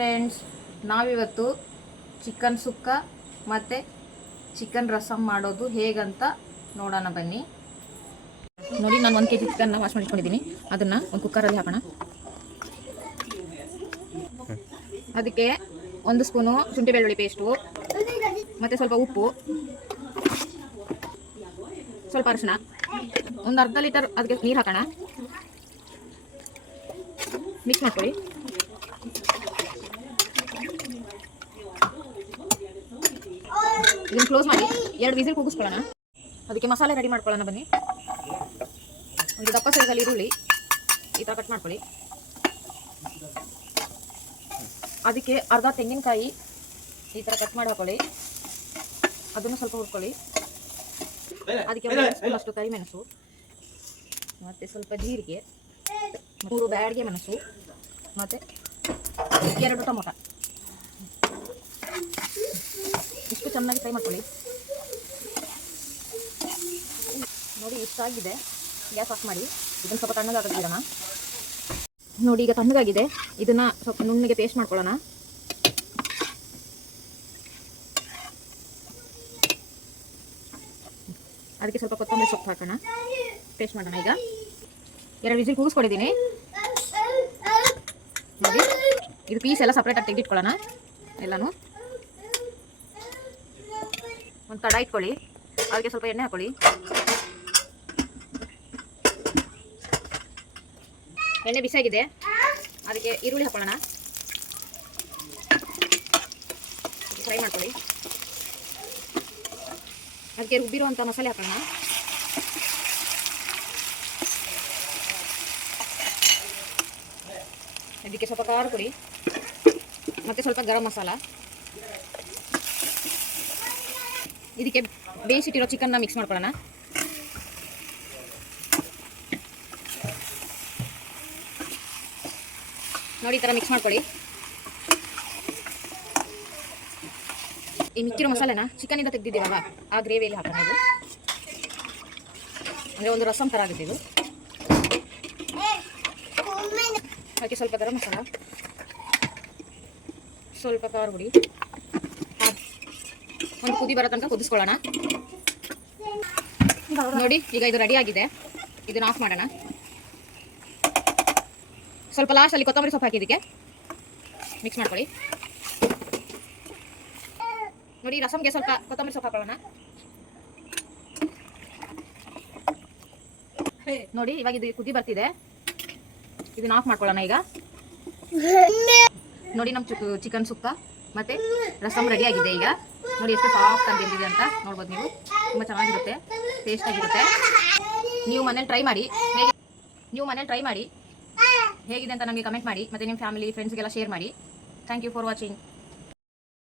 Friends, ನಾವಿವತ್ತು chicken ಸುಕ್ಕ ಮತ್ತು chicken rasam ಮಾಡೋದು ಹೇಗಂತ ನೋಡೋಣ ಬನ್ನಿ. ನೋಡಿ, ನಾನು 1 kg ಚಿಕನ್ನ ವಾಶ್ ಮಾಡಿ ಇಟ್ಕೊಂಡಿದ್ದೀನಿ. ಅದನ್ನು ಒಂದು ಕುಕ್ಕರಲ್ಲಿ ಹಾಕೋಣ. ಅದಕ್ಕೆ 1 ಸ್ಪೂನು ಶುಂಠಿ ಬೆಳ್ಳುಳ್ಳಿ ಪೇಸ್ಟು ಮತ್ತು ಸ್ವಲ್ಪ ಉಪ್ಪು, ಸ್ವಲ್ಪ ಅರಿಶಿನ, ಒಂದು ಅರ್ಧ ಲೀಟರ್ ಅದಕ್ಕೆ ನೀರು ಹಾಕೋಣ. ಮಿಕ್ಸ್ ಮಾಡ್ಕೊಳ್ಳಿ. ಇದನ್ನು ಕ್ಲೋಸ್ ಮಾಡಿ 2 ವಿಸಿಲ್ ಕೂಗಿಸ್ಕೊಳ್ಳೋಣ. ಅದಕ್ಕೆ ಮಸಾಲೆ ರೆಡಿ ಮಾಡ್ಕೊಳ್ಳೋಣ ಬನ್ನಿ. ಒಂದು ದಪ್ಪ ಸೈಜಲ್ಲಿ ಈರುಳ್ಳಿ ಈ ಥರ ಕಟ್ ಮಾಡ್ಕೊಳ್ಳಿ. ಅದಕ್ಕೆ ಅರ್ಧ ತೆಂಗಿನಕಾಯಿ ಈ ಥರ ಕಟ್ ಮಾಡಿ ಹಾಕೊಳ್ಳಿ. ಅದನ್ನು ಸ್ವಲ್ಪ ಹುರ್ಕೊಳ್ಳಿ. ಅದಕ್ಕೆ 1 ಸ್ಪೂನಷ್ಟು ಕರಿಮೆಣಸು ಮತ್ತು ಸ್ವಲ್ಪ ಜೀರಿಗೆ, 3 ಬ್ಯಾಡಗೆ ಮೆಣಸು ಮತ್ತು 2 ಟೊಮೊಟೊ ಇಷ್ಟು ಚೆನ್ನಾಗಿ ಫ್ರೈ ಮಾಡ್ಕೊಳ್ಳಿ. ನೋಡಿ, ಇಷ್ಟಾಗಿದೆ. ಗ್ಯಾಸ್ ಆಫ್ ಮಾಡಿ ಇದನ್ನು ಸ್ವಲ್ಪ ತಣ್ಣಗಾಗಿರೋಣ. ನೋಡಿ, ಈಗ ತಣ್ಣಗಾಗಿದೆ. ಇದನ್ನು ಸ್ವಲ್ಪ ನುಣ್ಣಗೆ ಪೇಸ್ಟ್ ಮಾಡ್ಕೊಳ್ಳೋಣ. ಅದಕ್ಕೆ ಸ್ವಲ್ಪ ಕೊತ್ತಂಬರಿ ಸೊಪ್ಪು ಹಾಕೋಣ. ಪೇಸ್ಟ್ ಮಾಡೋಣ. ಈಗ 2 ವಿಸಿಲ್ ಕೂಗಿಸ್ಕೊಂಡಿದ್ದೀನಿ. ನೋಡಿ, ಇದು ಪೀಸ್ ಎಲ್ಲ ಸಪ್ರೇಟಾಗಿ ತೆಗೆದಿಟ್ಕೊಳ್ಳೋಣ. ಎಲ್ಲನೂ ಒಂದು ಕಡಾಯಿ ಇಟ್ಕೊಳ್ಳಿ. ಅದಕ್ಕೆ ಸ್ವಲ್ಪ ಎಣ್ಣೆ ಹಾಕೊಳ್ಳಿ. ಎಣ್ಣೆ ಬಿಸಿಯಾಗಿದೆ. ಅದಕ್ಕೆ ಈರುಳ್ಳಿ ಹಾಕೊಳ್ಳೋಣ. ಫ್ರೈ ಮಾಡ್ಕೊಳ್ಳಿ. ಅದಕ್ಕೆ ರುಬ್ಬಿರುವಂಥ ಮಸಾಲೆ ಹಾಕೋಣ. ಅದಕ್ಕೆ ಸ್ವಲ್ಪ ಖಾರ ಪುಡಿ ಮತ್ತು ಸ್ವಲ್ಪ ಗರಂ ಮಸಾಲ. ಇದಕ್ಕೆ ಬೇಯಿಸಿಟ್ಟಿರೋ ಚಿಕನ್ನ ಮಿಕ್ಸ್ ಮಾಡ್ಕೊಳ್ಳೋಣ. ನೋಡಿ, ಈ ಥರ ಮಿಕ್ಸ್ ಮಾಡ್ಕೊಳ್ಳಿ. ಈ ಮಿಕ್ಕಿರೋ ಮಸಾಲೆನ ಚಿಕನಿಂದ ತೆಗೆದಿದ್ದೀವಲ್ಲ ಆ ಗ್ರೇವಿಯಲ್ಲಿ ಹಾಕೋಣ. ಇದು ಅಂದರೆ ಒಂದು ರಸಮ್ ಥರ ಆಗುತ್ತೆ ಇದು. ಅದಕ್ಕೆ ಸ್ವಲ್ಪ ಗರಂ ಮಸಾಲ, ಸ್ವಲ್ಪ ಖಾರ ಪುಡಿ, ಒಂದು ಕುದಿ ಬರೋ ತನಕ ಕುದಿಸ್ಕೊಳ್ಳೋಣ. ನೋಡಿ, ಈಗ ಇದು ರೆಡಿ ಆಗಿದೆ. ಇದನ್ನು ಆಫ್ ಮಾಡೋಣ. ಸ್ವಲ್ಪ ಲಾಸ್ಟಲ್ಲಿ ಕೊತ್ತಂಬರಿ ಸೊಪ್ಪು ಹಾಕಿದ್ದಕ್ಕೆ ಮಿಕ್ಸ್ ಮಾಡ್ಕೊಳ್ಳಿ. ನೋಡಿ, ರಸಮ್ಗೆ ಸ್ವಲ್ಪ ಕೊತ್ತಂಬರಿ ಸೊಪ್ಪು ಹಾಕೊಳ್ಳೋಣ. ನೋಡಿ, ಇವಾಗ ಇದು ಕುದಿ ಬರ್ತಿದೆ. ಇದನ್ನ ಆಫ್ ಮಾಡ್ಕೊಳ್ಳೋಣ. ಈಗ ನೋಡಿ, ನಮ್ಮ ಚಿಕನ್ ಸುಕ್ಕ ಮತ್ತು ರಸಮ್ ರೆಡಿ ಆಗಿದೆ. ಈಗ ನೋಡಿ ಎಷ್ಟು ಸಾಫ್ಟ್ ಅಂತ ಬಂದಿದೆ ಅಂತ ನೋಡ್ಬೋದು ನೀವು. ತುಂಬ ಚೆನ್ನಾಗಿರುತ್ತೆ, ಟೇಸ್ಟಾಗಿರುತ್ತೆ. ನೀವು ಮನೇಲಿ ಟ್ರೈ ಮಾಡಿ ಹೇಗಿದೆ ಅಂತ ನಮಗೆ ಕಮೆಂಟ್ ಮಾಡಿ. ಮತ್ತು ನಿಮ್ಮ ಫ್ಯಾಮಿಲಿ ಫ್ರೆಂಡ್ಸ್ಗೆಲ್ಲ ಶೇರ್ ಮಾಡಿ. Thank you for watching.